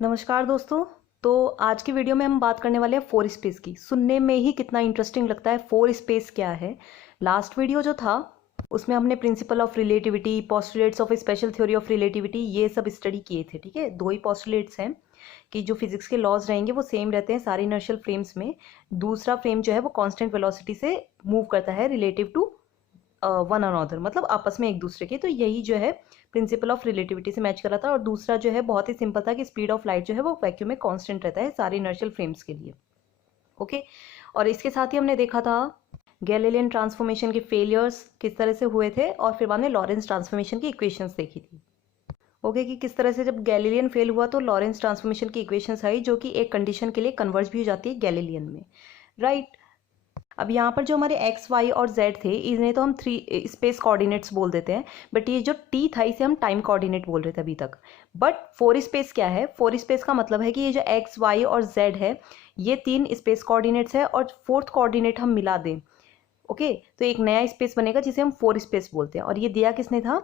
नमस्कार दोस्तों। तो आज की वीडियो में हम बात करने वाले हैं फोर स्पेस की। सुनने में ही कितना इंटरेस्टिंग लगता है। फोर स्पेस क्या है? लास्ट वीडियो जो था उसमें हमने principle of relativity, postulates of special theory of relativity, ये सब स्टडी किए थे। ठीक है, दो ही पोस्टुलेट्स हैं कि जो फिजिक्स के लॉज रहेंगे वो सेम रहते हैं सारे इनर्शियल फ्रेम्स में। दूसरा फ्रेम जो है वो कांस्टेंट वेलोसिटी से मूव करता है रिलेटिव टू वन अनदर, मतलब आपस में एक दूसरे के। तो यही जो है प्रिंसिपल ऑफ रिलेटिविटी से मैच कर रहा था। और दूसरा जो है बहुत ही सिंपल था कि स्पीड ऑफ लाइट जो है वो वैक्यूम में कांस्टेंट रहता है सारे इनर्शियल फ्रेम्स के लिए। ओके, और इसके साथ ही हमने देखा था गैलीलियन ट्रांसफॉर्मेशन के फेलियर्स किस तरह से हुए थे, और फिर बाद में लॉरेंस ट्रांसफॉर्मेशन की इक्वेशंस देखी थी। ओके, कि किस तरह से जब गैलीलियन फेल हुआ तो लॉरेंस ट्रांसफॉर्मेशन की इक्वेशंस आई जो कि एक कंडीशन के लिए कन्वर्ज भी हो जाती है गैलीलियन में, राइट। अब यहाँ पर जो हमारे एक्स वाई और जेड थे इन्हें तो हम थ्री स्पेस कोऑर्डिनेट्स बोल देते हैं, बट ये जो टी था इसे हम टाइम कोऑर्डिनेट बोल रहे थे अभी तक। बट फोर स्पेस क्या है? फोर स्पेस का मतलब है कि ये जो एक्स वाई और जेड है ये तीन स्पेस कोऑर्डिनेट्स है और फोर्थ कोऑर्डिनेट हम मिला दें, ओके, तो एक नया स्पेस बनेगा जिसे हम फोर स्पेस बोलते हैं। और ये दिया किसने था?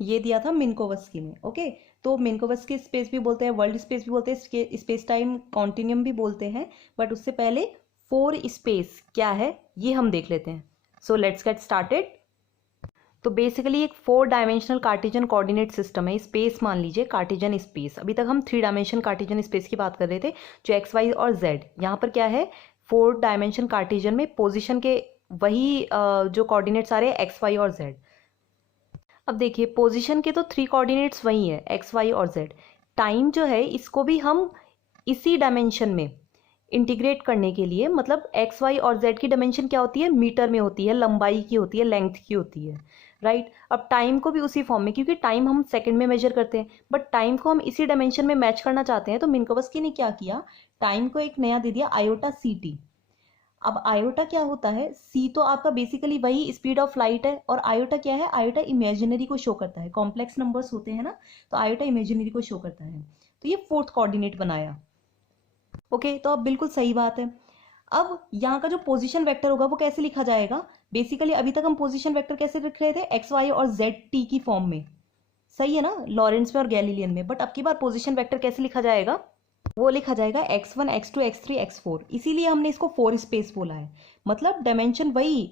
ये दिया था मिन्कोवस्की ने। ओके, तो मिन्कोवस्की स्पेस भी बोलते हैं, वर्ल्ड स्पेस भी बोलते हैं, स्पेस टाइम कॉन्टिन्यूम भी बोलते हैं। बट उससे पहले फोर स्पेस क्या है ये हम देख लेते हैं। So let's get started. तो बेसिकली एक four dimensional Cartesian coordinate system है। स्पेस मान लीजिए कार्टेशियन स्पेस। अभी तक हम थ्री डायमेंशन कार्टेशियन स्पेस की बात कर रहे थे जो एक्स वाई और जेड। यहाँ पर क्या है? फोर डायमेंशन कार्टेशियन में पोजिशन के वही जो कोऑर्डिनेट्स आ रहे हैं एक्स वाई और जेड। अब देखिए पोजीशन के तो थ्री कोऑर्डिनेट्स वही है एक्स वाई और जेड। टाइम जो है इसको भी हम इसी डायमेंशन में इंटीग्रेट करने के लिए, मतलब एक्स वाई और जेड की डायमेंशन क्या होती है? मीटर में होती है, लंबाई की होती है, लेंथ की होती है, राइट। अब टाइम को भी उसी फॉर्म में, क्योंकि टाइम हम सेकंड में मेजर करते हैं, बट टाइम को हम इसी डायमेंशन में मैच करना चाहते हैं। तो मिन्कोवस्की ने क्या किया? टाइम को एक नया दे दिया आयोटा सी टी। अब आयोटा क्या होता है? सी तो आपका बेसिकली वही स्पीड ऑफ लाइट है, और आयोटा क्या है? आयोटा इमेजिनरी को शो करता है। कॉम्प्लेक्स नंबर्स होते हैं ना, तो आयोटा इमेजिनरी को शो करता है। तो ये फोर्थ कोऑर्डिनेट बनाया। ओके, तो अब बिल्कुल सही बात है। अब यहाँ का जो पोजीशन वेक्टर होगा वो कैसे लिखा जाएगा? बेसिकली अभी तक हम पोजीशन वेक्टर कैसे लिख रहे थे? एक्स वाई और जेड टी की फॉर्म में, सही है ना, लॉरेंस में और गैलीलियन में। बट अब की बार पोजीशन वेक्टर कैसे लिखा जाएगा? वो लिखा जाएगा x1 x2 x3 x4। इसीलिए हमने इसको फोर स्पेस बोला है। मतलब डायमेंशन वही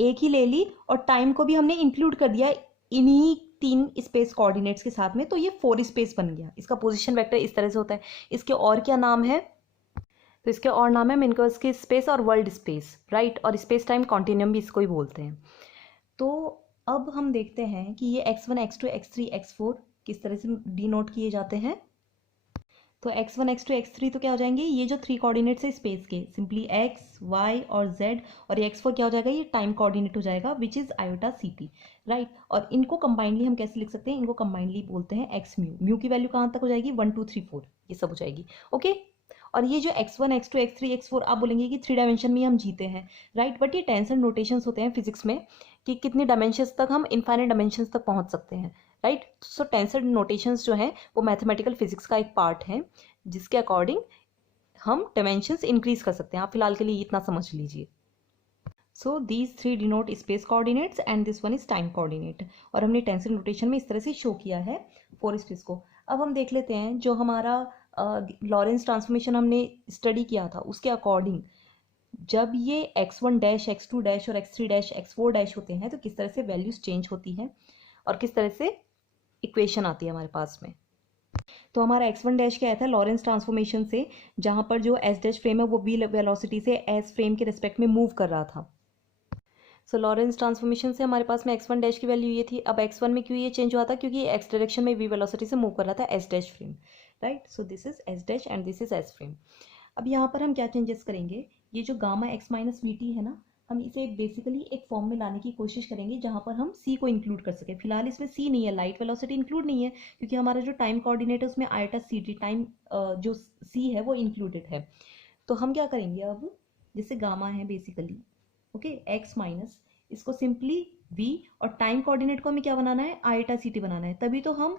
एक ही ले ली और टाइम को भी हमने इंक्लूड कर दिया इन्हीं तीन स्पेस कोऑर्डिनेट्स के साथ में, तो ये फोर स्पेस बन गया। इसका पोजीशन वेक्टर इस तरह से होता है। इसके और क्या नाम है? तो इसके और नाम है मिन्कोवस्की स्पेस और वर्ल्ड स्पेस, राइट। और स्पेस टाइम कॉन्टिन्यूम भी इसको ही बोलते हैं। तो अब हम देखते हैं कि ये x1 x2 x3 x4 किस तरह से डिनोट किए जाते हैं। तो x1 x2 x3 तो क्या हो जाएंगे? ये जो थ्री कोऑर्डिनेट्स है स्पेस के, सिंपली x y और z, और ये x4 क्या हो जाएगा? ये टाइम कोऑर्डिनेट हो जाएगा which is iota c t, right. और इनको कंबाइंडली हम कैसे लिख सकते हैं? इनको कंबाइंडली बोलते हैं x म्यू। म्यू की वैल्यू कहाँ तक हो जाएगी? 1 2 3 4 ये सब हो जाएगी, ओके। और ये जो x1 x2 x3 x4 आप बोलेंगे कि थ्री डायमेंशन में हम जीते हैं, राइट। बट ये टेंस एंड नोटेशंस होते हैं फिजिक्स में कि कितनी डायमेंशंस तक हम इनफाइनाइट डायमेंशंस तक पहुंच सकते हैं, right. So tense and notations जो हैं वो मैथमेटिकल फिजिक्स का एक पार्ट है जिसके अकॉर्डिंग हम डायमेंशंस इंक्रीज कर सकते हैं। आप फिलहाल के लिए इतना समझ लीजिए। So these three denote space coordinates and this one is time coordinate. और हमने टेंसिल नोटेशन में इस तरह से शो किया है फोर स्पेस को। अब हम देख लेते हैं जो हमारा लॉरेंस ट्रांसफॉर्मेशन हमने स्टडी किया था उसके अकॉर्डिंग जब ये x1 डैश x2 डैश और x3 डैश x4 डैश होते हैं तो किस तरह से वैल्यूज चेंज होती हैं और किस तरह से इक्वेशन आती है हमारे पास में। तो हमारा x1 डैश क्या था? लॉरेंस ट्रांसफॉर्मेशन से, जहां पर जो s डैश फ्रेम है वो v वेलोसिटी से s फ्रेम के रिस्पेक्ट में मूव कर रहा था। सो लॉरेंस ट्रांसफॉर्मेशन से हमारे पास में x1 डैश की वैल्यू ये थी। अब x1 में क्यों ये चेंज हुआ था? क्योंकि x डायरेक्शन में v वेलोसिटी से मूव कर रहा था s dash frame, right. So this is s dash and this is s frame. अब यहाँ पर हम क्या चेंजेस करेंगे? ये जो gamma x minus we T है ना, हम इसे बेसिकली एक फॉर्म में लाने की कोशिश करेंगे जहां पर हम c को इंक्लूड कर सके। फिलहाल इसमें c नहीं है, लाइट वेलोसिटी इंक्लूड नहीं है, क्योंकि हमारा जो टाइम कोऑर्डिनेट है उसमें आयोटा सी टी टाइम जो c है वो इंक्लूडेड है। तो हम क्या करेंगे? अब जैसे गामा है बेसिकली, ओके, x माइनस, इसको सिंपली v, और टाइम कोऑर्डिनेट को हमें क्या बनाना है? आयोटा सी टी बनाना है। तभी तो हम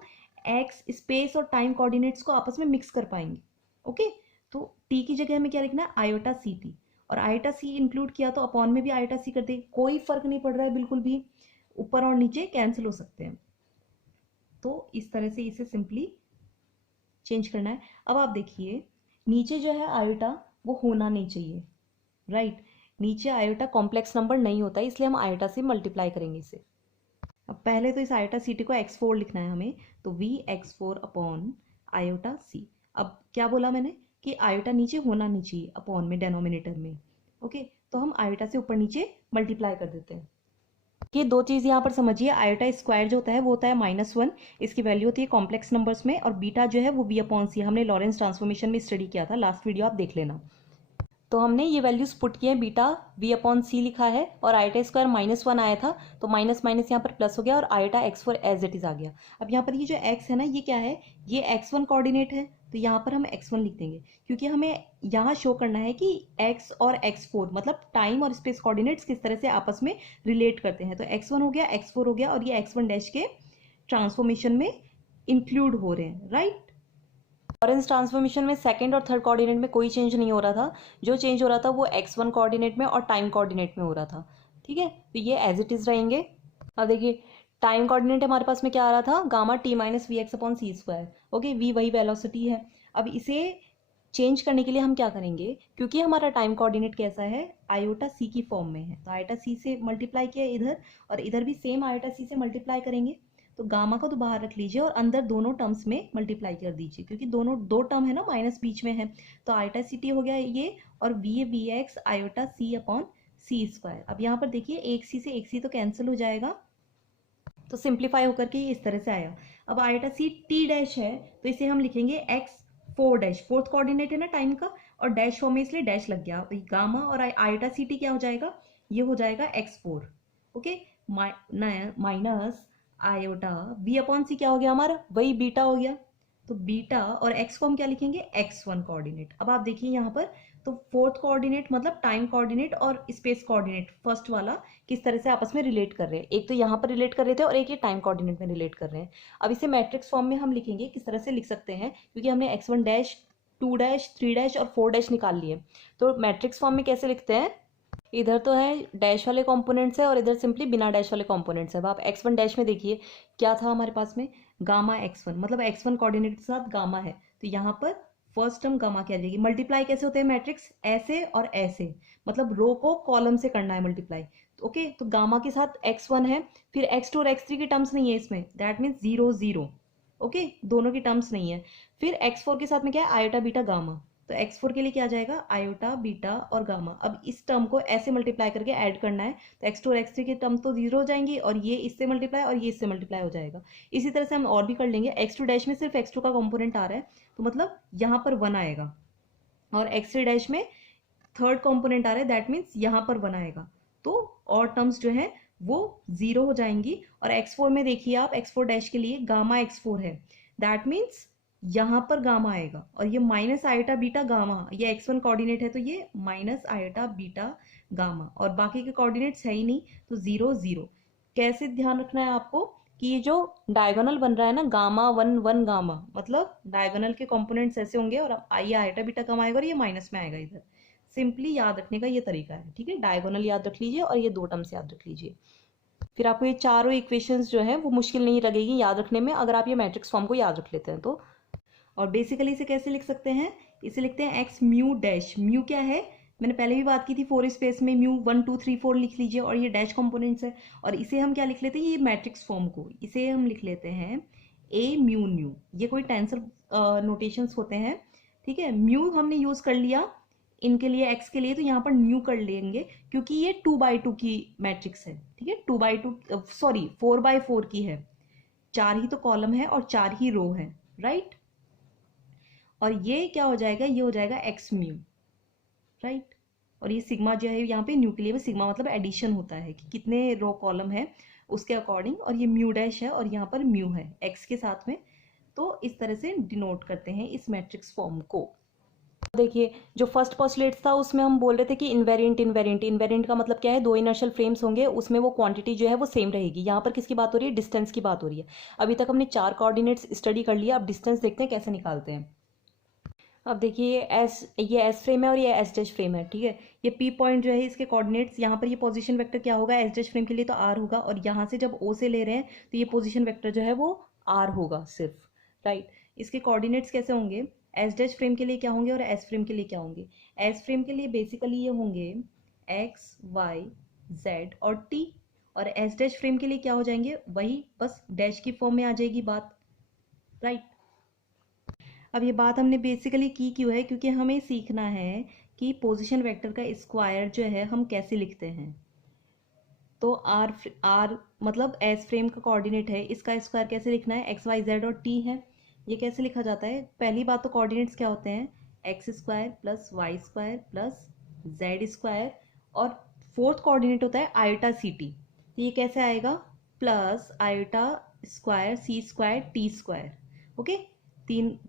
x स्पेस और टाइम कोऑर्डिनेट्स को आपस में मिक्स कर पाएंगे, ओके। तो t की जगह हमें क्या लिखना है? Iota c t. और आयोटा सी इंक्लूड किया तो अपॉन में भी आयोटा सी कर दे, कोई फर्क नहीं पड़ रहा है बिल्कुल भी, ऊपर और नीचे कैंसिल हो सकते हैं। तो इस तरह से इसे सिंपली चेंज करना है। अब आप देखिए नीचे जो है आयोटा वो होना नहीं चाहिए, राइट। नीचे आयोटा कॉम्प्लेक्स नंबर नहीं होता है, इसलिए हम आयोटा से मल्टीप्लाई करेंगे इसे। अब पहले तो इस आयोटा सी टी को x4 लिखना है हमें, तो v(x4) अपॉन आयोटा सी। अब क्या बोला मैंने कि आयोटा नीचे होना नहीं चाहिए अपॉन में, डेनोमिनेटर में। ओके, तो हम आयोटा से ऊपर नीचे मल्टीप्लाई कर देते हैं। ये दो चीज़ यहाँ पर समझिए, आयोटा स्क्वायर जो होता है वो होता है -1, इसकी वैल्यू होती है कॉम्प्लेक्स नंबर्स में, और बीटा जो है वो v/c, हमने लॉरेंस ट्रांसफॉर्मेशन में स्टडी किया था, लास्ट वीडियो आप देख लेना। तो हमने ये वैल्यूज पुट किए हैं, बीटा v/c लिखा है और आयोटा स्क्वायर -1 आया था, तो माइनस माइनस यहाँ पर प्लस हो गया और iota x4 as it is आ गया। अब यहाँ पर ये जो x है ना, ये क्या है, ये x1 कोऑर्डिनेट है, तो यहाँ पर हम x1 लिख देंगे, क्योंकि हमें यहाँ शो करना है कि x और x4 मतलब टाइम और स्पेस कोऑर्डिनेट्स किस तरह से आपस में रिलेट करते हैं। तो x1 हो गया, x4 हो गया, और ये x1 डैश के ट्रांसफॉर्मेशन में इंक्लूड हो रहे हैं, राइट। लॉरेंस ट्रांसफॉर्मेशन में सेकंड और थर्ड कोऑर्डिनेट में कोई चेंज नहीं हो रहा था, जो चेंज हो रहा था वो x1 कोऑर्डिनेट में और टाइम कोऑर्डिनेट में हो रहा था, ठीक है। तो ये एज इट इज रहेंगे। अब देखिए टाइम कोऑर्डिनेट हमारे पास में क्या आ रहा था, gamma t minus v x upon c square. Okay, v वही वेलोसिटी है। अब इसे चेंज करने के लिए हम क्या करेंगे, क्योंकि हमारा टाइम कोऑर्डिनेट कैसा है, आयोटा सी की फॉर्म में है, तो आयोटा सी से मल्टीप्लाई किया इधर, और इधर भी सेम आयोटा सी से मल्टीप्लाई करेंगे। तो गामा को तो बाहर रख लीजिए और अंदर दोनों टर्म्स में मल्टीप्लाई कर दीजिए, क्योंकि दोनों दो टर्म है ना, माइनस बीच में है। तो आयोटा सी टी हो गया ये, और v x iota c upon c square. अब यहाँ पर देखिए एक सी से एक सी तो कैंसिल हो जाएगा, तो सिंप्लीफाई होकर के ये इस तरह से आया। अब आयोटा सी टी डैश है, तो इसे हम लिखेंगे x4 डैश, फोर्थ कोऑर्डिनेट है ना टाइम का, और डैश फॉर्म में इसलिए डैश लग गया। तो गामा और आयोटा सी टी क्या हो जाएगा, ये हो जाएगा x4। Okay, minus iota v/c क्या हो गया हमारा, वही बीटा हो गया। तो बीटा और x को हम क्या लिखेंगे, x1 कोऑर्डिनेट। अब आप देखिए यहाँ पर, तो फोर्थ कोऑर्डिनेट मतलब टाइम कोऑर्डिनेट और स्पेस कोऑर्डिनेट फर्स्ट वाला किस तरह से आपस में रिलेट कर रहे हैं, एक तो यहाँ पर रिलेट कर रहे थे और एक ये टाइम कोऑर्डिनेट में रिलेट कर रहे हैं। अब इसे मैट्रिक्स फॉर्म में हम लिखेंगे, किस तरह से लिख सकते हैं, क्योंकि हमने x1 डैश 2 डैश 3 डैश और 4 डैश निकाल लिए, तो मैट्रिक्स फॉर्म में कैसे लिखते हैं, इधर तो है डैश वाले कंपोनेंट्स है और इधर सिंपली बिना डैश वाले कंपोनेंट्स है। अब आप x1 डैश में देखिए क्या था हमारे पास में, गामा x1, मतलब x1 कोऑर्डिनेट के साथ गामा है, तो यहाँ पर फर्स्ट टर्म गामा क्या जाएगी, मल्टीप्लाई कैसे होते हैं मैट्रिक्स, ऐसे और ऐसे, मतलब रो को कॉलम से करना है मल्टीप्लाई। ओके, तो गामा के साथ x1 है, फिर x2 और x3 की टर्म्स नहीं है इसमें, दैट मीन्स 0 0। ओके, दोनों की टर्म्स नहीं है। फिर x4 के साथ में क्या है, आयोटा बीटा गामा, तो x4 के लिए क्या आ जाएगा, आयोटा बीटा और गामा। अब इस टर्म को ऐसे मल्टीप्लाई करके ऐड करना है, तो x2 और x3 की टर्म तो 0 हो जाएंगी, और ये इससे मल्टीप्लाई और ये इससे मल्टीप्लाई हो जाएगा। इसी तरह से हम और भी कर लेंगे, x2 डैश में सिर्फ x2 का कंपोनेंट आ रहा है, तो मतलब यहाँ पर 1 आएगा, और x3 डैश में थर्ड कंपोनेंट आ रहा है, दैट मीन्स यहाँ पर 1 आएगा। तो और टर्म्स जो है वो 0 हो जाएंगी। और x4 में देखिए आप, x4 डैश के लिए गामा x4 है, दैट मीन्स यहाँ पर गामा आएगा, और ये माइनस आयोटा बीटा गामा, ये x1 कोऑर्डिनेट है तो ये माइनस आयोटा बीटा गामा, और बाकी के कोऑर्डिनेट्स है ही नहीं, तो 0 0। कैसे ध्यान रखना है आपको कि ये जो डायगोनल बन रहा है ना, गामा 1 1 गामा, मतलब डायगोनल के कंपोनेंट्स ऐसे होंगे, और ये आयोटा बीटा कम आएगा और ये माइनस में आएगा इधर। सिंपली याद रखने का ये तरीका है, ठीक है। डायगोनल याद रख लीजिए और ये दो टर्म्स याद रख लीजिए, फिर आपको ये चारों इक्वेशंस जो है वो मुश्किल नहीं लगेगी याद रखने में, अगर आप ये मैट्रिक्स फॉर्म को याद रख लेते हैं तो। और बेसिकली इसे कैसे लिख सकते हैं, इसे लिखते हैं एक्स म्यू डैश। म्यू क्या है, मैंने पहले भी बात की थी, 4 स्पेस में म्यू 1 2 3 4 लिख लीजिए, और ये डैश कंपोनेंट्स है। और इसे हम क्या लिख लेते हैं, ये मैट्रिक्स फॉर्म को इसे हम लिख लेते हैं ए म्यू न्यू। ये कोई टेंसर नोटेशंस होते हैं, ठीक है। म्यू हमने यूज कर लिया इनके लिए, एक्स के लिए, तो यहाँ पर न्यू कर लेंगे, क्योंकि ये 2x2 की मैट्रिक्स है, ठीक है। 2x2 सॉरी 4x4 की है, 4 ही तो कॉलम है और 4 ही रो है, राइट। और ये क्या हो जाएगा, ये हो जाएगा एक्स म्यू, राइट। और ये सिग्मा जो है यहाँ पे न्यू के लिए सिग्मा मतलब एडिशन होता है कि कितने रो कॉलम है उसके अकॉर्डिंग, और ये म्यू डैश है और यहाँ पर म्यू है एक्स के साथ में। तो इस तरह से डिनोट करते हैं इस मैट्रिक्स फॉर्म को। देखिए जो फर्स्ट पोस्टुलेट था उसमें हम बोल रहे थे कि इनवेरिएंट इनवेरिएंट इनवेरिएंट का मतलब क्या है, दो इनर्शियल फ्रेम्स होंगे, उसमें वो क्वांटिटी जो है वो सेम रहेगी। यहाँ पर किसकी बात हो रही है, डिस्टेंस की बात हो रही है। अभी तक हमने 4 कोऑर्डिनेट्स स्टडी कर लिया, अब डिस्टेंस देखते हैं कैसे निकालते हैं। अब देखिए ये एस फ्रेम है और ये एस डैश फ्रेम है, ठीक है। ये पी पॉइंट जो है इसके कोऑर्डिनेट्स, यहाँ पर ये पोजीशन वेक्टर क्या होगा, एस डैश फ्रेम के लिए तो आर होगा, और यहाँ से जब ओ से ले रहे हैं तो ये पोजीशन वेक्टर जो है वो आर होगा सिर्फ, राइट। इसके कोऑर्डिनेट्स कैसे होंगे, एस डैश फ्रेम के लिए क्या होंगे और एस फ्रेम के लिए क्या होंगे। एस फ्रेम के लिए बेसिकली ये होंगे एक्स वाई जेड और टी, और एस डैश फ्रेम के लिए क्या हो जाएंगे, वही बस डैश की फॉर्म में आ जाएगी बात, राइट। अब ये बात हमने बेसिकली की क्यों है, क्योंकि हमें सीखना है कि पोजीशन वेक्टर का स्क्वायर जो है हम कैसे लिखते हैं। तो आर मतलब एस फ्रेम का कोऑर्डिनेट है, इसका स्क्वायर कैसे लिखना है, एक्स वाई जेड और टी है। ये कैसे लिखा जाता है, पहली बात तो कोऑर्डिनेट्स क्या होते हैं, x square plus y square plus z square, और फोर्थ कोऑर्डिनेट होता है आयोटा सी टी। तो ये कैसे आएगा, plus iota square c square t square. Okay,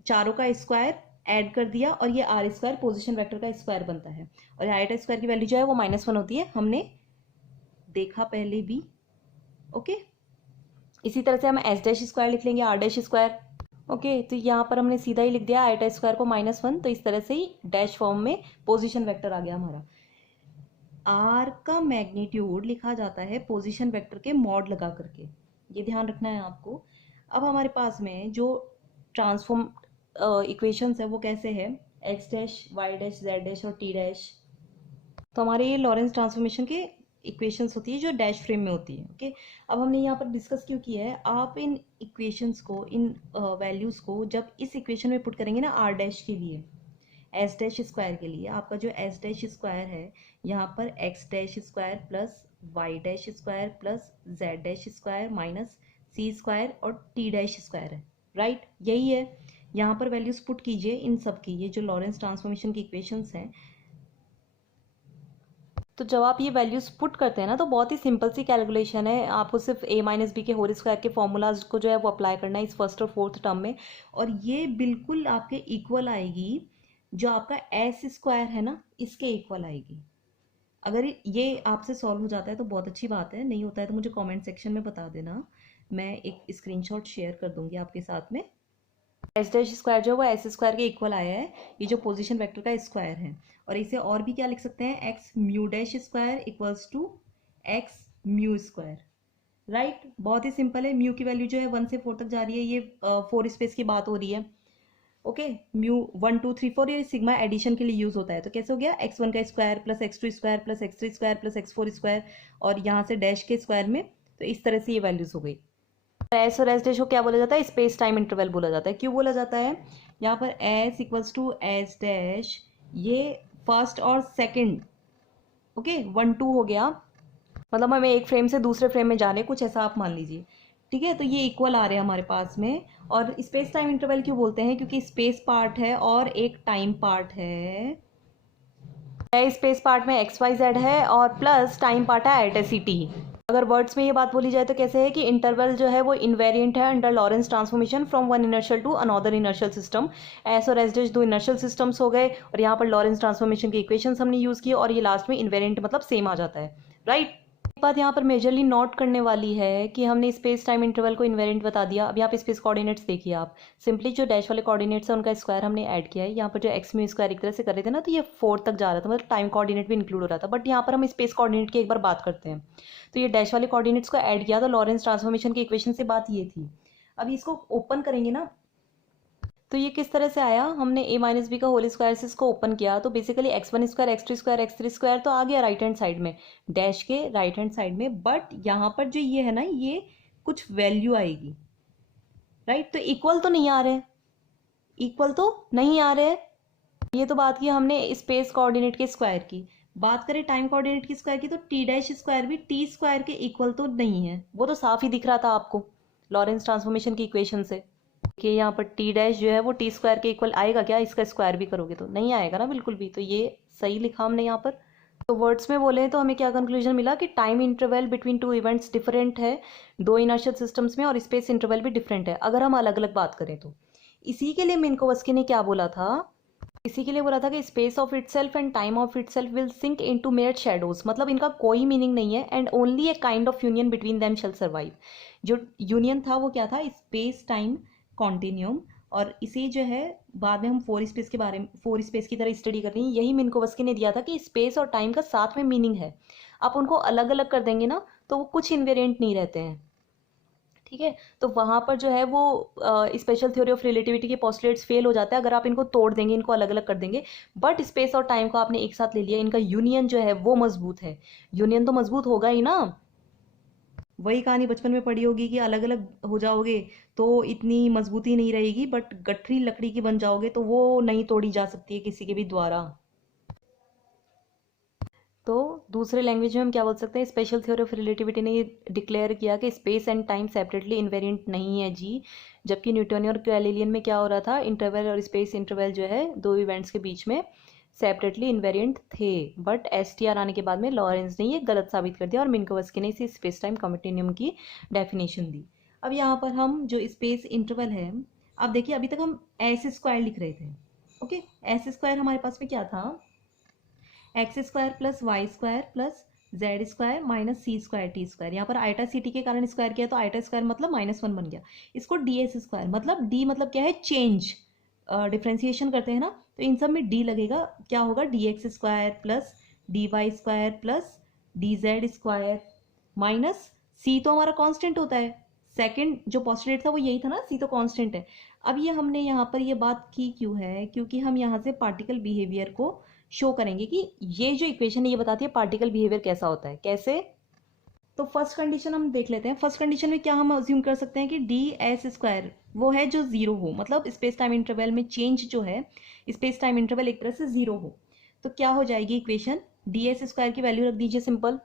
चारों का स्क्वायर ऐड कर दिया और ये आर स्क्वायर पोजिशन वेक्टर का स्क्वायर बनता है, और आयोटा स्क्वायर की वैल्यू जो है वो -1 होती है, हमने देखा पहले भी। ओके, इसी तरह से हम एस डैश स्क्वायर लिख लेंगे, आर डैश स्क्वायर। ओके, तो यहाँ पर हमने सीधा ही लिख दिया आयोटा स्क्वायर को -1, तो इस तरह से ही डैश फॉर्म में पोजीशन वेक्टर आ गया हमारा। आर का मैग्नीट्यूड लिखा जाता है पोजीशन वेक्टर के मॉड लगा करके, ये ध्यान रखना है आपको। अब हमारे पास में जो ट्रांसफॉर्म इक्वेशंस है वो कैसे है, x dash y dash z dash और टी डैश। तो हमारे ये लॉरेंस ट्रांसफॉर्मेशन के इक्वेशंस होती है जो डैश फ्रेम में होती है। ओके, अब हमने यहाँ पर डिस्कस क्यों किया है, आप इन इक्वेशंस को, इन वैल्यूज़ को जब इस इक्वेशन में पुट करेंगे ना आर डैश के लिए, एस डैश स्क्वायर के लिए, आपका जो एस डैश स्क्वायर है यहाँ पर x dash square plus y dash square plus z dash square minus c square और टी डैश स्क्वायर है, राइट, यही है। यहाँ पर वैल्यूज पुट कीजिए इन सब की, ये जो लॉरेंस ट्रांसफॉर्मेशन की इक्वेशंस हैं। तो जब आप ये वैल्यूज पुट करते हैं ना, तो बहुत ही सिंपल सी कैलकुलेशन है, आपको सिर्फ a माइनस बी के होल स्क्वायर के फॉर्मूलाज को जो है वो अप्लाई करना है इस फर्स्ट और फोर्थ टर्म में, और ये बिल्कुल आपके इक्वल आएगी जो आपका एस स्क्वायर है ना, इसके इक्वल आएगी। अगर ये आपसे सॉल्व हो जाता है तो बहुत अच्छी बात है, नहीं होता है तो मुझे कमेंट सेक्शन में बता देना, मैं एक स्क्रीनशॉट शेयर कर दूंगी आपके साथ में। एस डैश स्क्वायर जो है वो एस स्क्वायर के इक्वल आया है, ये जो पोजीशन वेक्टर का स्क्वायर है। और इसे और भी क्या लिख सकते हैं, x mu dash square equals to x mu square, right. बहुत ही सिंपल है, म्यू की वैल्यू जो है 1 से 4 तक जा रही है, ये 4 स्पेस की बात हो रही है। ओके, म्यू 1 2 3 4 ये सिग्मा एडिशन के लिए यूज होता है। तो कैसे हो गया, x1 का square plus x2 square plus x3 square plus x4 square, और यहाँ से डैश के स्क्वायर में, तो इस तरह से ये वैल्यूज हो गई। एस और एस डैश को क्या बोला जाता है, स्पेस टाइम इंटरवल बोला जाता है। क्यों बोला जाता है, यहाँ पर s equals to s dash, ये फर्स्ट और सेकंड, ओके 1 2 हो गया, मतलब हमें एक फ्रेम से दूसरे फ्रेम में जाने, कुछ ऐसा आप मान लीजिए, ठीक है। तो ये इक्वल आ रहे हैं हमारे पास में। और स्पेस टाइम इंटरवल क्यों बोलते हैं, क्योंकि स्पेस पार्ट है और एक टाइम पार्ट है। स्पेस पार्ट में एक्स वाई जेड है और प्लस टाइम पार्ट है आईटेसिटी। अगर वर्ड्स में ये बात बोली जाए तो कैसे है कि इंटरवल जो है वो इन्वेरिएंट है under Lorentz transformation from one inertial to another inertial system. S और एस डैश दो इनर्शियल सिस्टम्स हो गए, और यहाँ पर लॉरेंस ट्रांसफॉर्मेशन की इक्वेशंस हमने यूज की, और ये लास्ट में इन्वेरिएंट मतलब सेम आ जाता है, राइट। एक बात यहाँ पर मेजरली नोट करने वाली है कि हमने स्पेस टाइम इंटरवल को इन्वेरिएंट बता दिया। अब यहाँ पे स्पेस कोऑर्डिनेट्स देखिए आप, सिंपली जो डैश वाले कोऑर्डिनेट्स है उनका स्क्वायर हमने ऐड किया है। यहाँ पर जो एक्स म्यू स्क्वायर एक तरह से कर रहे थे ना, तो ये 4 तक जा रहा था, मतलब टाइम कोऑर्डिनेट भी इंक्लूड हो रहा था। बट यहाँ पर हम स्पेस कोऑर्डिनेट की एक बार बात करते हैं। तो ये डैश वाले कोऑर्डिनेट्स को ऐड किया, तो लॉरेंस ट्रांसफॉर्मेशन की इक्वेशन से बात ये थी। अब इसको ओपन करेंगे ना, तो ये किस तरह से आया, हमने a माइनस बी का होल स्क्वायर से इसको ओपन किया, तो basically x1 square x2 square x3 square तो आ गया राइट हैंड साइड में, डैश के राइट हैंड साइड में। बट यहाँ पर जो ये है ना, ये कुछ वैल्यू आएगी, राइट। तो इक्वल तो नहीं आ रहे, इक्वल तो नहीं आ रहे। ये तो बात की हमने स्पेस कोऑर्डिनेट के स्क्वायर की। बात करें टाइम कोऑर्डिनेट की स्क्वायर की, तो टी डैश स्क्वायर भी टी स्क्वायर के इक्वल तो नहीं है, वो तो साफ ही दिख रहा था आपको लॉरेंस ट्रांसफॉर्मेशन की इक्वेशन से कि यहाँ पर टी डैश जो है वो टी स्क्वायर के इक्वल आएगा क्या, इसका स्क्वायर भी करोगे तो नहीं आएगा ना बिल्कुल भी। तो ये सही लिखा हमने यहाँ पर। तो वर्ड्स में बोले तो हमें क्या कंक्लूजन मिला कि time interval between two events different है दो इनर्शियल सिस्टम्स में, और स्पेस इंटरवल भी डिफरेंट है अगर हम अलग अलग बात करें तो। इसी के लिए मिन्कोवस्की ने क्या बोला था, इसी के लिए बोला था कि space of itself and time of itself will sink into mere shadows, मतलब इनका कोई मीनिंग नहीं है, and only a kind of union between them shall survive. जो यूनियन था वो क्या था, स्पेस टाइम कॉन्टिन्यूम, और इसी जो है बाद में हम 4 स्पेस के बारे में 4 स्पेस की तरह स्टडी कर रही हैं। यही मिन्कोवस्की ने दिया था कि स्पेस और टाइम का साथ में मीनिंग है, आप उनको अलग अलग कर देंगे ना तो वो कुछ इन्वेरिएंट नहीं रहते हैं, ठीक है। तो वहाँ पर जो है वो स्पेशल थ्योरी ऑफ रिलेटिविटी के पोस्टुलेट्स फेल हो जाता है अगर आप इनको तोड़ देंगे, इनको अलग अलग कर देंगे। बट स्पेस और टाइम को आपने एक साथ ले लिया, इनका यूनियन जो है वो मजबूत है। यूनियन तो मजबूत होगा ही ना। वही कहानी बचपन में पढ़ी होगी कि अलग अलग हो जाओगे तो इतनी मजबूती नहीं रहेगी, बट गठरी लकड़ी की बन जाओगे तो वो नहीं तोड़ी जा सकती है किसी के भी द्वारा। तो दूसरे लैंग्वेज में हम क्या बोल सकते हैं, स्पेशल थ्योरी ऑफ रिलेटिविटी ने ये डिक्लेयर किया कि space and time separately invariant नहीं है जी। जबकि न्यूटोनियन और गैलीलियन में क्या हो रहा था, इंटरवल और स्पेस इंटरवल जो है दो इवेंट्स के बीच में सेपरेटली इन्वेरिएंट थे। बट एसटीआर आने के बाद में लॉरेंस ने ये गलत साबित कर दिया और मिन्कोवस्की ने इसे स्पेस टाइम कॉन्टिन्यूम की डेफिनेशन दी। अब यहाँ पर हम जो स्पेस इंटरवल है, अब देखिए अभी तक हम एस स्क्वायर लिख रहे थे। ओके, एस स्क्वायर हमारे पास में क्या था, x square plus y square plus z square minus c square t square. यहाँ पर आइटा सी टी के कारण स्क्वायर किया तो आइटा स्क्वायर मतलब -1 बन गया। इसको डी एस स्क्वायर मतलब डी मतलब क्या है, चेंज, डिफ्रेंसिएशन करते हैं ना, तो इन सब में डी लगेगा। क्या होगा, d x square plus d y square plus d z square minus c तो हमारा कांस्टेंट होता है। सेकंड जो पोस्टुलेट था वो यही था ना, सी तो कांस्टेंट है। अब ये हमने यहाँ पर ये बात की क्यों है, क्योंकि हम यहाँ से पार्टिकल बिहेवियर को शो करेंगे कि ये जो इक्वेशन है ये बताती है पार्टिकल बिहेवियर कैसा होता है। कैसे, तो फर्स्ट कंडीशन हम देख लेते हैं। फर्स्ट कंडीशन में क्या हम अज्यूम कर सकते हैं कि डी एस स्क्वायर वो है जो जीरो हो, मतलब स्पेस टाइम इंटरवल में चेंज जो है, स्पेस टाइम इंटरवल एक तरह से जीरो हो। तो क्या हो जाएगी इक्वेशन, डी एस स्क्वायर की वैल्यू रख दीजिए सिंपल।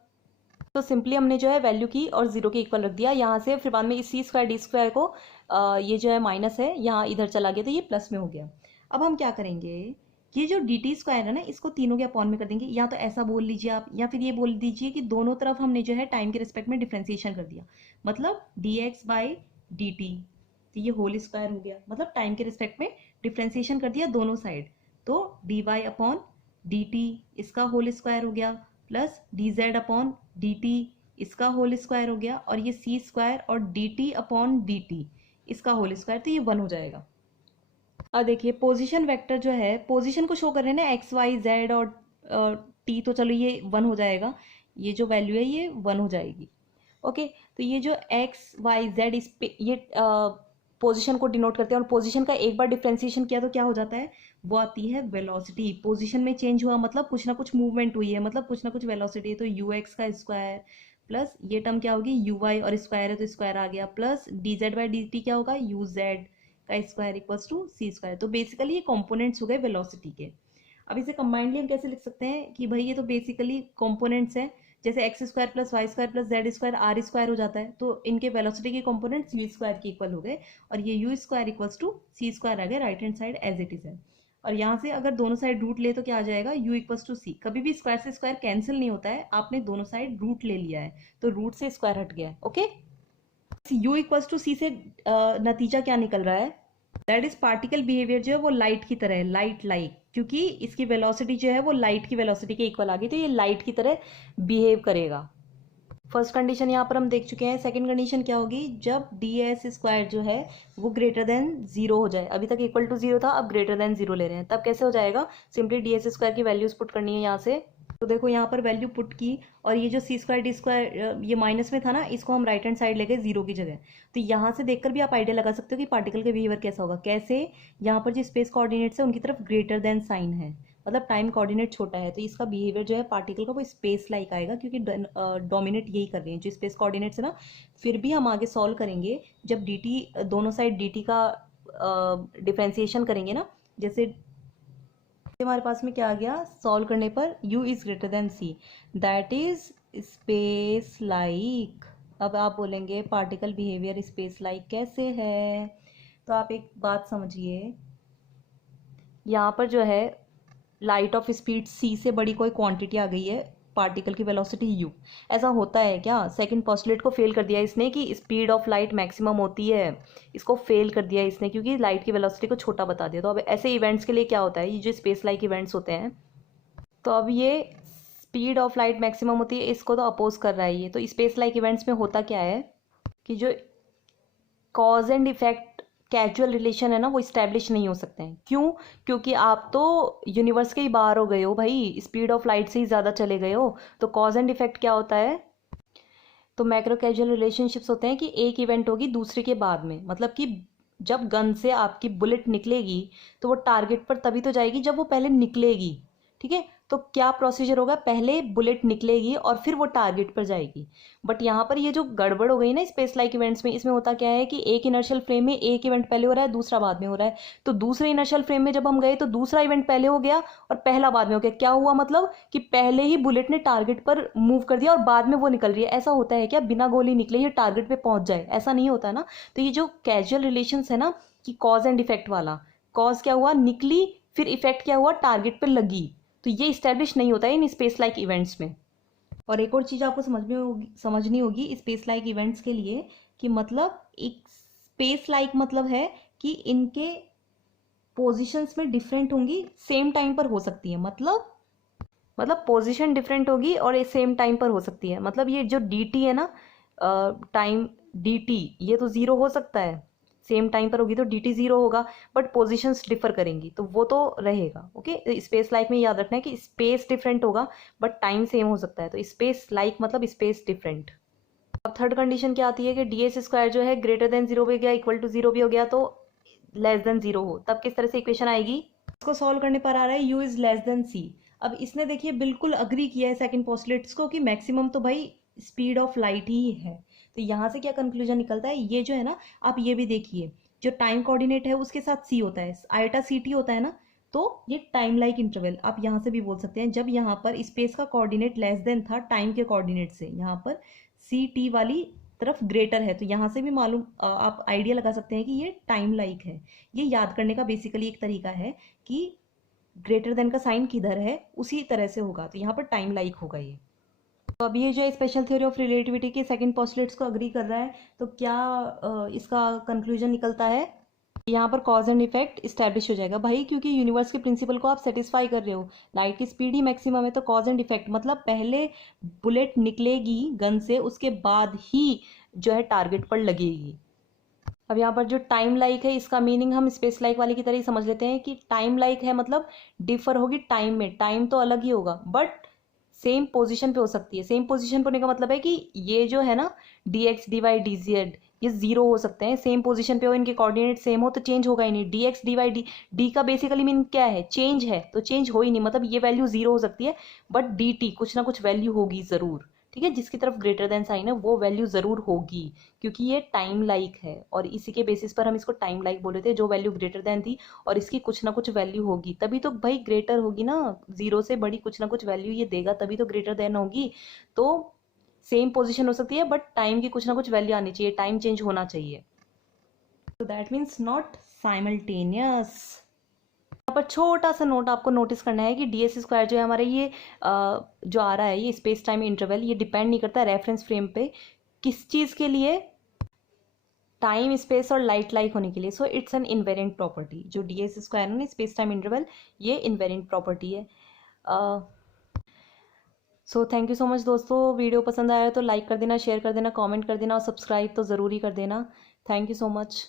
तो सिंपली हमने जो है वैल्यू की और जीरो के इक्वल रख दिया यहाँ से। फिर बाद में इस सी स्क्वायर डी स्क्वायर को ये जो है माइनस है यहाँ इधर चला गया तो ये प्लस में हो गया। अब हम क्या करेंगे, ये जो डी टी स्क्वायर है ना इसको तीनों के अपॉन में कर देंगे, या तो ऐसा बोल लीजिए आप, या फिर ये बोल दीजिए कि दोनों तरफ हमने जो है टाइम के रिस्पेक्ट में डिफ्रेंसिएशन कर दिया, मतलब D x by d T, तो ये होल स्क्वायर हो गया, मतलब टाइम के रिस्पेक्ट में डिफ्रेंसिएशन कर दिया दोनों साइड। तो d y upon d t इसका होल स्क्वायर हो गया plus d z upon d t इसका होल स्क्वायर हो गया, और ये सी स्क्वायर और d t upon d t इसका होल स्क्वायर, तो ये 1 हो जाएगा। अब देखिए पोजीशन वेक्टर जो है, पोजीशन को शो कर रहे हैं ना, एक्स वाई जेड और टी, तो चलो ये 1 हो जाएगा, ये जो वैल्यू है ये 1 हो जाएगी। ओके, तो ये जो एक्स वाई जेड इस पे ये पोजीशन को डिनोट करते हैं, और पोजीशन का एक बार डिफ्रेंसिएशन किया तो क्या हो जाता है, वो आती है वेलोसिटी। पोजीशन में चेंज हुआ मतलब कुछ ना कुछ मूवमेंट हुई है, मतलब कुछ ना कुछ वेलोसिटी, तो यू एक्स का स्क्वायर प्लस ये टर्म क्या होगी यू वाई, और स्क्वायर है तो स्क्वायर आ गया, plus d z by d t क्या होगा यू जेड का square equals to c square. तो बेसिकली ये कंपोनेंट्स हो गए वेलोसिटी के। अब इसे कंबाइंडली हम कैसे लिख सकते हैं कि भाई ये तो बेसिकली कंपोनेंट्स हैं, जैसे x square plus y square plus z square r square हो जाता है, तो इनके वेलोसिटी के कंपोनेंट्स यू स्क्वायर के इक्वल हो गए, और ये u square equals to c square आ गया right hand side as it is है। और यहाँ से अगर दोनों साइड रूट ले तो क्या आ जाएगा, यू इक्वल्स टू सी। कभी भी स्क्वायर से स्क्वायर कैंसिल नहीं होता है, आपने दोनों साइड रूट ले लिया है तो रूट से स्क्वायर हट गया है। ओके, यू इक्वल्स टू सी से नतीजा क्या निकल रहा है, दैट इज पार्टिकल बिहेवियर जो है वो लाइट की तरह है, लाइट लाइक, क्योंकि इसकी वेलोसिटी जो है वो लाइट की वेलोसिटी के इक्वल आ गई, तो ये लाइट की तरह बिहेव करेगा। फर्स्ट कंडीशन यहाँ पर हम देख चुके हैं। सेकंड कंडीशन क्या होगी, जब डी एस स्क्वायर जो है वो ग्रेटर देन जीरो हो जाए। अभी तक इक्वल टू जीरो था, अब ग्रेटर देन जीरो ले रहे हैं, तब कैसे हो जाएगा, सिंपली डी एस स्क्वायर की वैल्यूज पुट करनी है यहाँ से। तो देखो यहाँ पर वैल्यू पुट की, और ये जो सी स्क्वायर डी स्क्वायर ये माइनस में था ना, इसको हम राइट हैंड साइड ले गए जीरो की जगह। तो यहाँ से देखकर भी आप आइडिया लगा सकते हो कि पार्टिकल का बिहेवियर कैसा होगा। कैसे, यहाँ पर जो स्पेस कोऑर्डिनेट्स है उनकी तरफ ग्रेटर देन साइन है, मतलब टाइम कोऑर्डिनेट छोटा है, तो इसका बिहेवियर जो है पार्टिकल का वो स्पेस लाइक आएगा, क्योंकि डोमिनेट यही कर रहे हैं जो स्पेस कोऑर्डिनेट्स है ना। फिर भी हम आगे सॉल्व करेंगे जब डी टी दोनों साइड डी टी का डिफ्रेंसिएशन करेंगे ना, जैसे हमारे पास में क्या आ गया, सॉल्व करने पर u is greater than c, that is space like. अब आप बोलेंगे पार्टिकल बिहेवियर स्पेस लाइक कैसे है, तो आप एक बात समझिए, यहाँ पर जो है लाइट ऑफ स्पीड c से बड़ी कोई क्वांटिटी आ गई है, पार्टिकल की वेलोसिटी u। ऐसा होता है क्या, सेकंड पोस्टुलेट को फेल कर दिया इसने कि स्पीड ऑफ लाइट मैक्सिमम होती है, इसको फेल कर दिया इसने क्योंकि लाइट की वेलोसिटी को छोटा बता दिया। तो अब ऐसे इवेंट्स के लिए क्या होता है, ये जो स्पेस लाइक इवेंट्स होते हैं, तो अब ये स्पीड ऑफ लाइट मैक्सिमम होती है, इसको तो अपोज कर रहा है ये। तो स्पेस लाइक इवेंट्स में होता क्या है कि जो cause and effect casual relation है ना वो इस्टेब्लिश नहीं हो सकते हैं। क्यों, क्योंकि आप तो यूनिवर्स के ही बाहर हो गए हो भाई, स्पीड ऑफ लाइट से ही ज़्यादा चले गए हो, तो कॉज एंड इफेक्ट क्या होता है, तो मैक्रो कैजुअल रिलेशनशिप्स होते हैं कि एक इवेंट होगी दूसरे के बाद में, मतलब कि जब गन से आपकी बुलेट निकलेगी तो वो टारगेट पर तभी तो जाएगी जब वो पहले निकलेगी। ठीक है, तो क्या प्रोसीजर होगा, पहले बुलेट निकलेगी और फिर वो टारगेट पर जाएगी। बट यहाँ पर ये जो गड़बड़ हो गई ना स्पेस लाइक इवेंट्स में, इसमें होता क्या है कि एक इनर्शियल फ्रेम में एक इवेंट पहले हो रहा है, दूसरा बाद में हो रहा है। तो दूसरे इनर्शियल फ्रेम में जब हम गए तो दूसरा इवेंट पहले हो गया और पहला बाद में हो गया। क्या हुआ, मतलब कि पहले ही बुलेट ने टारगेट पर मूव कर दिया और बाद में वो निकल रही है। ऐसा होता है क्या, बिना गोली निकले ये टारगेट पे पहुंच जाए, ऐसा नहीं होता ना। तो ये जो कैजुअल रिलेशंस है ना कि कॉज एंड इफेक्ट वाला, कॉज क्या हुआ, निकली, फिर इफेक्ट क्या हुआ, टारगेट पर लगी, तो ये इस्टेब्लिश नहीं होता है इन स्पेस लाइक इवेंट्स में। और एक और चीज़ आपको समझनी होगी स्पेस लाइक इवेंट्स के लिए कि मतलब एक स्पेस लाइक मतलब है कि इनके पोजीशंस में डिफरेंट होंगी, सेम टाइम पर हो सकती है। मतलब पोजीशन डिफरेंट होगी और सेम टाइम पर हो सकती है। मतलब ये जो डी टी है ना, टाइम डी टी, ये तो ज़ीरो हो सकता है, सेम टाइम पर होगी तो डी टी ज़ीरो होगा, बट पोजीशंस डिफर करेंगी तो वो तो रहेगा। ओके, स्पेस लाइक में याद रखना है कि स्पेस डिफरेंट होगा बट टाइम सेम हो सकता है। तो स्पेस लाइक मतलब स्पेस डिफरेंट। अब थर्ड कंडीशन क्या आती है कि डी एस स्क्वायर जो है ग्रेटर देन जीरो भी हो गया, इक्वल टू जीरो भी हो गया, तो लेस देन जीरो हो, तब किस तरह से इक्वेशन आएगी। इसको सॉल्व करने पर आ रहा है u is less than c। अब इसने देखिए बिल्कुल अग्री किया है सेकंड पोस्टुलेट्स को कि मैक्सिमम तो भाई स्पीड ऑफ लाइट ही है। तो यहाँ से क्या कंक्लूजन निकलता है, ये जो है ना, आप ये भी देखिए जो टाइम कोऑर्डिनेट है उसके साथ c होता है, आइटा सी टी होता है ना, तो ये टाइम लाइक इंटरवल आप यहाँ से भी बोल सकते हैं। जब यहाँ पर स्पेस का कोऑर्डिनेट लेस देन था टाइम के कोऑर्डिनेट से, यहाँ पर सी टी वाली तरफ ग्रेटर है, तो यहाँ से भी मालूम आप आइडिया लगा सकते हैं कि ये टाइम लाइक है। ये याद करने का बेसिकली एक तरीका है कि ग्रेटर देन का साइन किधर है, उसी तरह से होगा, तो यहाँ पर टाइम लाइक होगा ये। तो अब ये जो स्पेशल थ्योरी ऑफ रिलेटिविटी के सेकंड पोस्टुलेट्स को अग्री कर रहा है, तो क्या इसका कंक्लूजन निकलता है, यहाँ पर कॉज एंड इफेक्ट इस्टेब्लिश हो जाएगा भाई, क्योंकि यूनिवर्स के प्रिंसिपल को आप सेटिस्फाई कर रहे हो, लाइट की स्पीड ही मैक्सिमम है, तो कॉज एंड इफेक्ट मतलब पहले बुलेट निकलेगी गन से, उसके बाद ही जो है टारगेट पर लगेगी। अब यहाँ पर जो टाइम लाइक है इसका मीनिंग हम स्पेस लाइक वाले की तरह ही समझ लेते हैं कि टाइम लाइक है मतलब डिफर होगी टाइम में, टाइम तो अलग ही होगा बट सेम पोजीशन पे हो सकती है। सेम पोजीशन पे होने का मतलब है कि ये जो है ना d x d y d z, ये जीरो हो सकते हैं, सेम पोजीशन पे हो, इनके कोऑर्डिनेट सेम हो तो चेंज होगा ही नहीं। D x d y d, d का बेसिकली मीन क्या है, चेंज है, तो चेंज हो ही नहीं, मतलब ये वैल्यू जीरो हो सकती है बट डी टी कुछ ना कुछ वैल्यू होगी जरूर। ठीक है, जिसकी तरफ ग्रेटर देन साइन है वो वैल्यू जरूर होगी, क्योंकि ये टाइम लाइक है और इसी के बेसिस पर हम इसको टाइम लाइक बोले थे। जो वैल्यू ग्रेटर देन थी और इसकी कुछ ना कुछ वैल्यू होगी, तभी तो भाई ग्रेटर होगी ना, जीरो से बड़ी कुछ ना कुछ वैल्यू ये देगा तभी तो ग्रेटर देन होगी। तो सेम पोजीशन हो सकती है बट टाइम की कुछ ना कुछ वैल्यू आनी चाहिए, टाइम चेंज होना चाहिए, तो दैट मीन्स नॉट साइमल्टेनियस। यहाँ पर छोटा सा नोट आपको नोटिस करना है कि डी एस स्क्वायर जो है हमारे ये जो आ रहा है ये स्पेस टाइम इंटरवल, ये डिपेंड नहीं करता रेफरेंस फ्रेम पे, किस चीज़ के लिए, टाइम स्पेस और लाइट लाइक होने के लिए। So it's an invariant property, जो डी एस स्क्वायर है स्पेस टाइम इंटरवल, ये इन्वेरिएंट प्रॉपर्टी है। So thank you so much दोस्तों, वीडियो पसंद आया तो लाइक कर देना, शेयर कर देना, कमेंट कर देना और सब्सक्राइब तो ज़रूर ही कर देना। Thank you so much.